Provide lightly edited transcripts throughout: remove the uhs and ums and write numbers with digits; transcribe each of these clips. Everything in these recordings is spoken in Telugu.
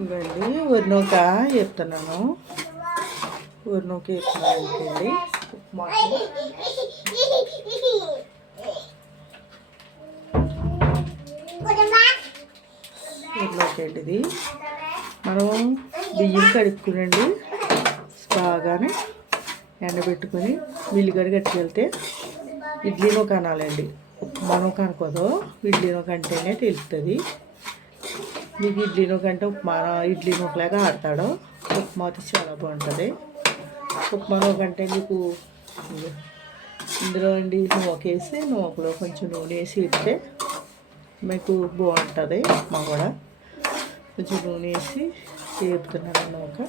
ఇవ్వండి వరినూక వేస్తున్నాను. వరినూక వేస్తున్నాను అనుకోండి. వరినూక ఇది మనం బియ్యం కడుక్కునండి బాగానే ఎండబెట్టుకొని మిల్లిగడ కట్టుకెళ్తే ఇడ్లీ నూక అనాలండి. ఉప్మా నూక అనుకోదు, ఇడ్లీ నూక అంటేనే తెలుస్తుంది. మీకు ఇడ్లీ నూక అంటే ఉప్మా ఇడ్లీ నూకలాగా ఆడతాడు. ఉప్మా అయితే చాలా బాగుంటుంది. ఉప్మా నూక అంటే మీకు ఇందులో అండి నూకేసి నూకలో కొంచెం నూనె వేసి ఇస్తే మీకు బాగుంటుంది. ఉప్మా కూడా కొంచెం నూనె వేసి వేపుతున్నాను. నూక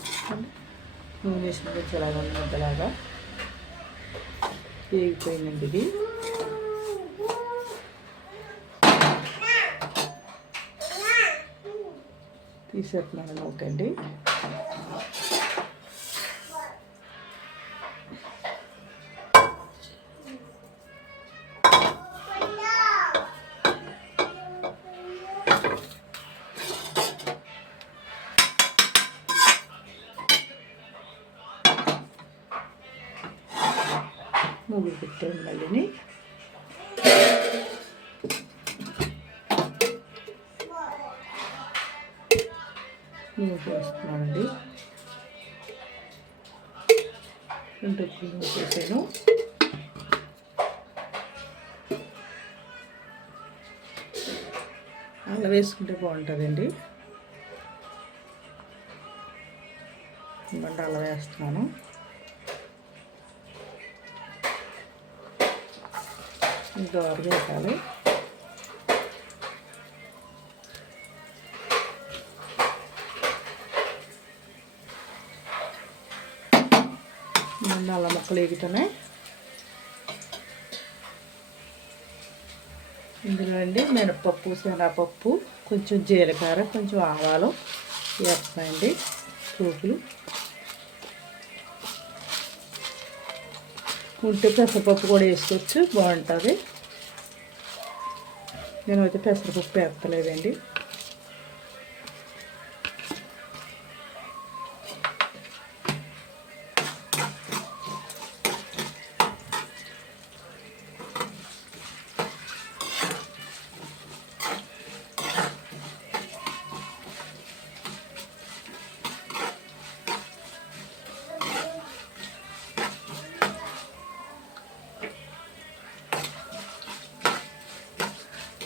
నూనె వేసిన కొంచెం అలాగా ముద్దలాగా వేగిపోయిందండి. ఇది తీసేస్తున్నాను నూకండి. ముగ్గురు పెట్టాను మళ్ళీ నూనె వేస్తున్నానండి. నూనె వేసాను. అలా వేసుకుంటే బాగుంటుందండి. ఇవ్వండి అలా వేస్తున్నాను. దోరగా వేయాలి. అల్లం ముక్కలు వేగుతున్నాయి. ఇందులో అండి మినపప్పు, శనగపప్పు, కొంచెం జీలకర్ర, కొంచెం ఆవాలు వేస్తున్నాయండి. పోపులు ఉంటే పెసరపప్పు కూడా వేసుకోవచ్చు, బాగుంటుంది. నేనైతే పెసరపప్పు వేస్తలేదండి.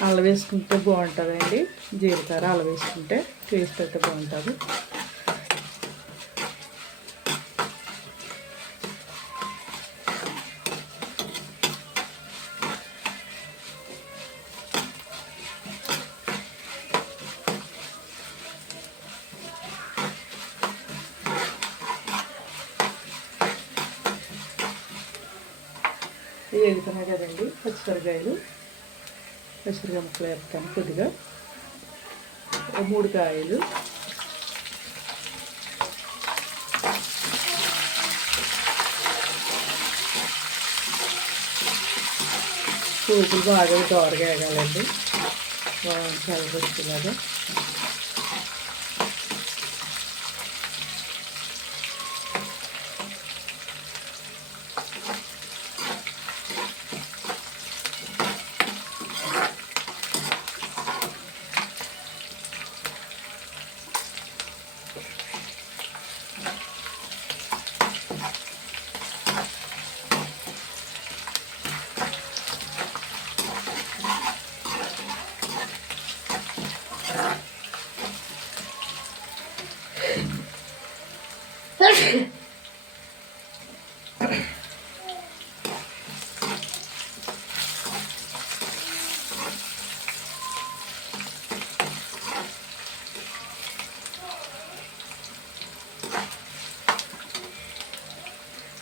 అల్లం వేసుకుంటే బాగుంటుందండి. జీలకర్ర అల్లం వేసుకుంటే టేస్ట్ అయితే బాగుంటుంది. వేగుతున్నాయి కదండి పచ్చిమిరపకాయలు. పచ్చిమిరపకాయ ముక్కలు వేస్తాను కొద్దిగా. 3 కాయలు, పోపులు బాగా దోరగా వేగాలండి. కలర్ వచ్చేలాగా.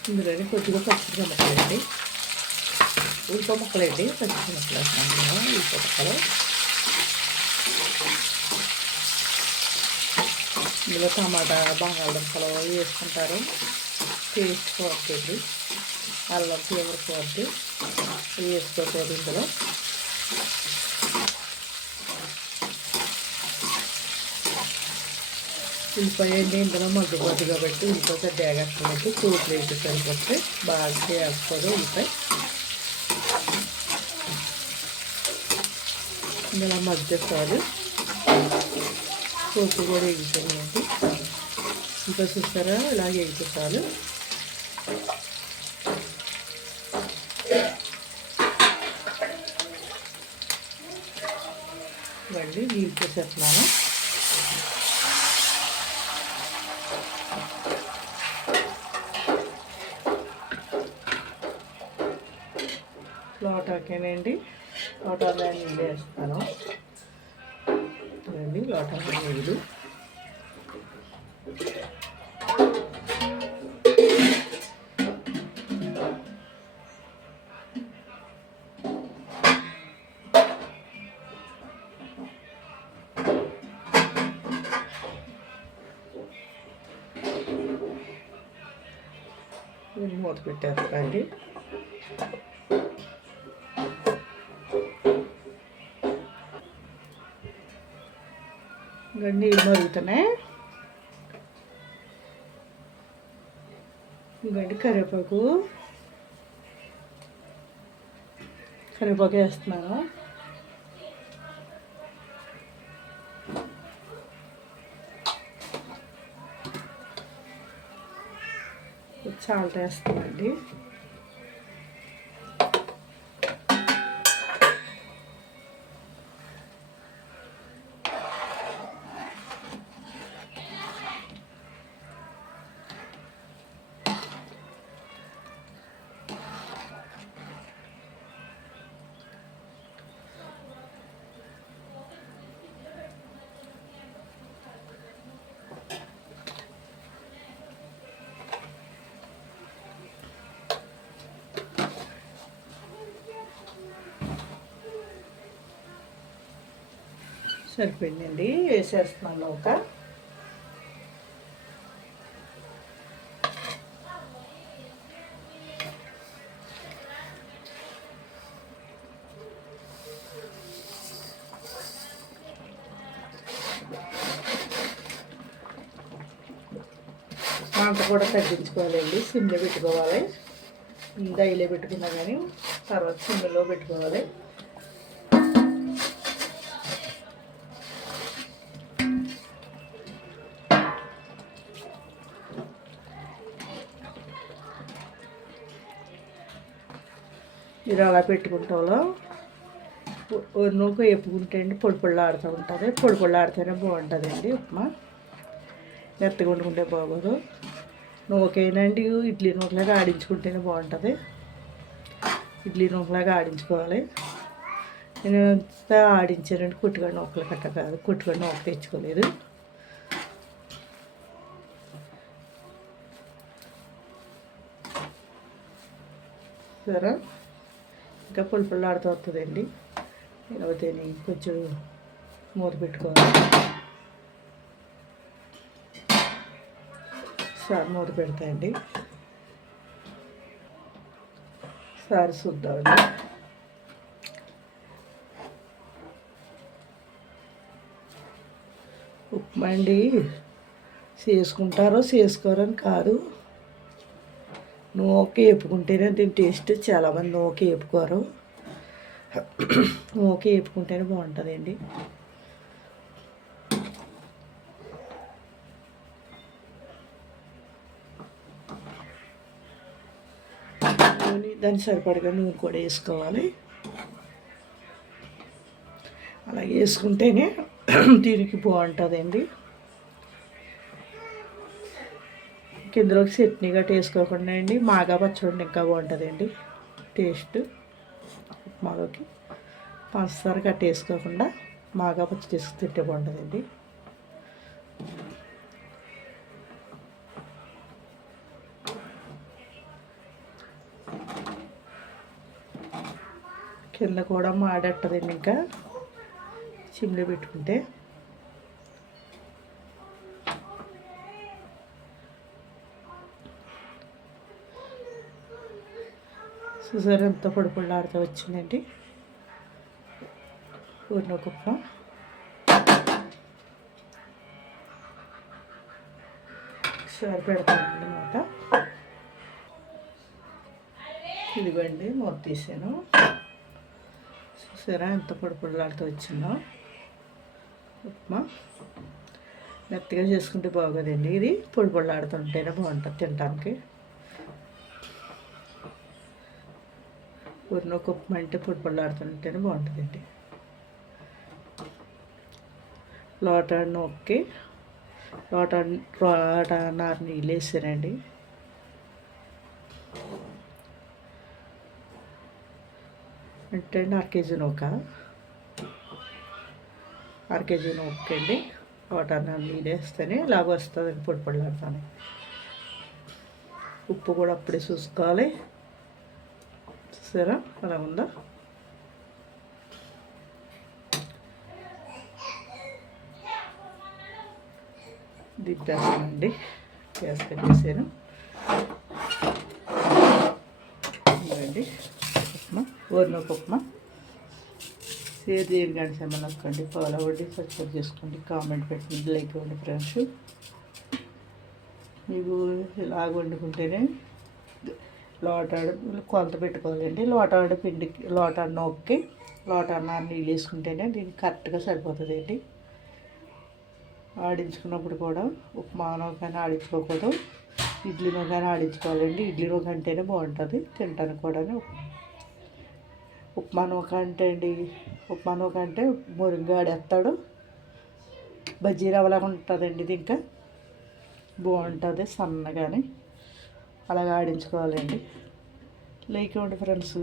ఇందులోనే కొద్దిగా పచ్చిమిరపకాయ ముక్కలండి, ఉల్లిపాయ ముక్కలండి. పచ్చిమిరపకాయ ముక్కలు వేస్తున్నాను. ఉల్లిపాయ ముక్కలు ఇందులో టమాటా, బంగాళదుంపలు వేసుకుంటారు. టేస్ట్ పోతుంది, అల్లం ఫ్లేవర్ పోతుంది. వేసుకోకూడదు ఇందులో. ఉల్లిపాయ అండి ఇందులో మగ్గిపోతుంది కాబట్టి ఉల్లిపాయ డేగేస్తామంటే కూతురు వేసి సరిపోతే బాగా వేసుకోదు ఉల్లిపాయ. ఇందులో మగ్గేస్తారు కూతురు కూడా వేగిపోయిందండి. ఇంకా చూస్తారా ఇలా వేగిపోతారు. మళ్ళీ నీళ్ళు పోసేస్తున్నాను. లోటాకేనండి లోటాలో నీళ్ళు వేస్తాను. చూడండి లోటాలో నీళ్ళు మూత పెట్టేస్తానండి. ఇంకా నీళ్ళు మరుగుతున్నాయి. ఇంకండి కరివేపాకు వేస్తున్నాను. సాల్ట్ వేస్తామండి. సరిపోయిందండి. వేసేస్తున్నాను ఒక మంట కూడా తగ్గించుకోవాలండి. సిమ్లో పెట్టుకోవాలి. దైలో పెట్టుకున్నా కానీ తర్వాత సిమ్లో పెట్టుకోవాలి. మీరు అలా పెట్టుకుంటాలో నూక వేపుకుంటే అండి పొడి పొడిలా ఆడుతూ ఉంటుంది. పొడి పొడిలా ఆడితేనే బాగుంటుందండి ఉప్మా. మెత్తగా వండుకుంటే బాగోదు. నూకైనండి ఇడ్లీ నూకలాగా ఆడించుకుంటేనే బాగుంటుంది. ఇడ్లీ నూకలాగా ఆడించుకోవాలి. నేను అంతా ఆడించానండి. కుట్టుగా నూకలు కట్ట కాదు, కుట్టుగా నూక తెచ్చుకోలేదు. సరే ఇంకా పులుపులు ఆడుతూ వస్తుందండి. లేకపోతే కొంచెం మూత పెట్టుకోవాలి. సార్ మూత పెడతాయండి. సారి చూద్దామండి. ఉప్మా అండి చేసుకుంటారో చేసుకోరని కాదు, నూక వేపుకుంటేనే దీని టేస్ట్. చాలామంది నూక వేపుకోరు. నూక వేపుకుంటేనే బాగుంటుందండి. దాన్ని సరిపడగా నూనె కూడా వేసుకోవాలి. అలా వేసుకుంటేనే దీనికి బాగుంటుందండి. ఇందులోకి చట్నీ గట్ట వేసుకోకుండా అండి మాగా పచ్చడి ఇంకా బాగుంటుందండి టేస్ట్. ఉప్మాలోకి పంచదార గట్ట వేసుకోకుండా మాగా పచ్చడి తీసుకు తింటే బాగుంటుందండి. కింద కూడా మాడట్టదండి. ఇంకా సిమ్లో పెట్టుకుంటే చూసారు ఎంత పొడి పొడిలాడుతూ వచ్చిందండి ఊరిన కుప్ప. ఒకసారి పెడతానండి మూత. ఇదిగోండి మూత తీసాను. చూసారా ఎంత పొడిలాడుతూ వచ్చిందో ఉప్మా. మెత్తగా చేసుకుంటే బాగోదండి, ఇది పొడిలాడుతుంటేనే బాగుంటుంది తినడానికి. ఊరినొక ఉప్మా అంటే పొడిలాడుతుంటేనే బాగుంటుందండి. లోటాడు నొక్కి లోటాన్నర నీళ్ళు వేసానండి. అంటే అర కేజీ నొక్కండి. లోటాన్నర నీళ్ళు వేస్తేనే ఇలాగ వస్తుందండి పొడిలాడుతాను. ఉప్పు కూడా అప్పుడే చూసుకోవాలి. చూసారా అలా ఉందా. దింపేస్తానండి. గ్యాస్ కట్టేసాను. ఇవ్వండి ఉప్మా, ఊరినొక ఉప్మా. షేర్ చేయండి కానీ సెమ్మలు నొక్కండి, ఫాలో అవ్వండి, సబ్స్క్రైబ్ చేసుకోండి, కామెంట్ పెట్టండి, లైక్ ఇవ్వండి ఫ్రెండ్స్. మీకు ఇలాగ వండుకుంటేనే లోటాడు కొలత పెట్టుకోవాలండి. లోటాడు పిండికి లోటాడు నొక్కి లోటాన్నర నీళ్ళు వేసుకుంటేనే దీనికి కరెక్ట్గా సరిపోతుందండి. ఆడించుకున్నప్పుడు కూడా ఉప్మానో కానీ ఆడించుకోకూడదు, ఇడ్లీనో కానీ ఆడించుకోవాలండి. ఇడ్లీనో కంటేనే బాగుంటుంది తినడానికి కూడా. ఉప్మానో కంటే అండి, ఉప్మానో కంటే మురుగ్గా ఆడేస్తాడు. బజ్జీ రవ్వలాగా ఉంటుందండి. ఇది ఇంకా బాగుంటుంది సన్నగాని. అలాగే ఆడించుకోవాలండి. లైక్ ఇవ్వండి ఫ్రెండ్స్.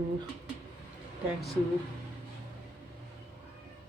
థ్యాంక్స్.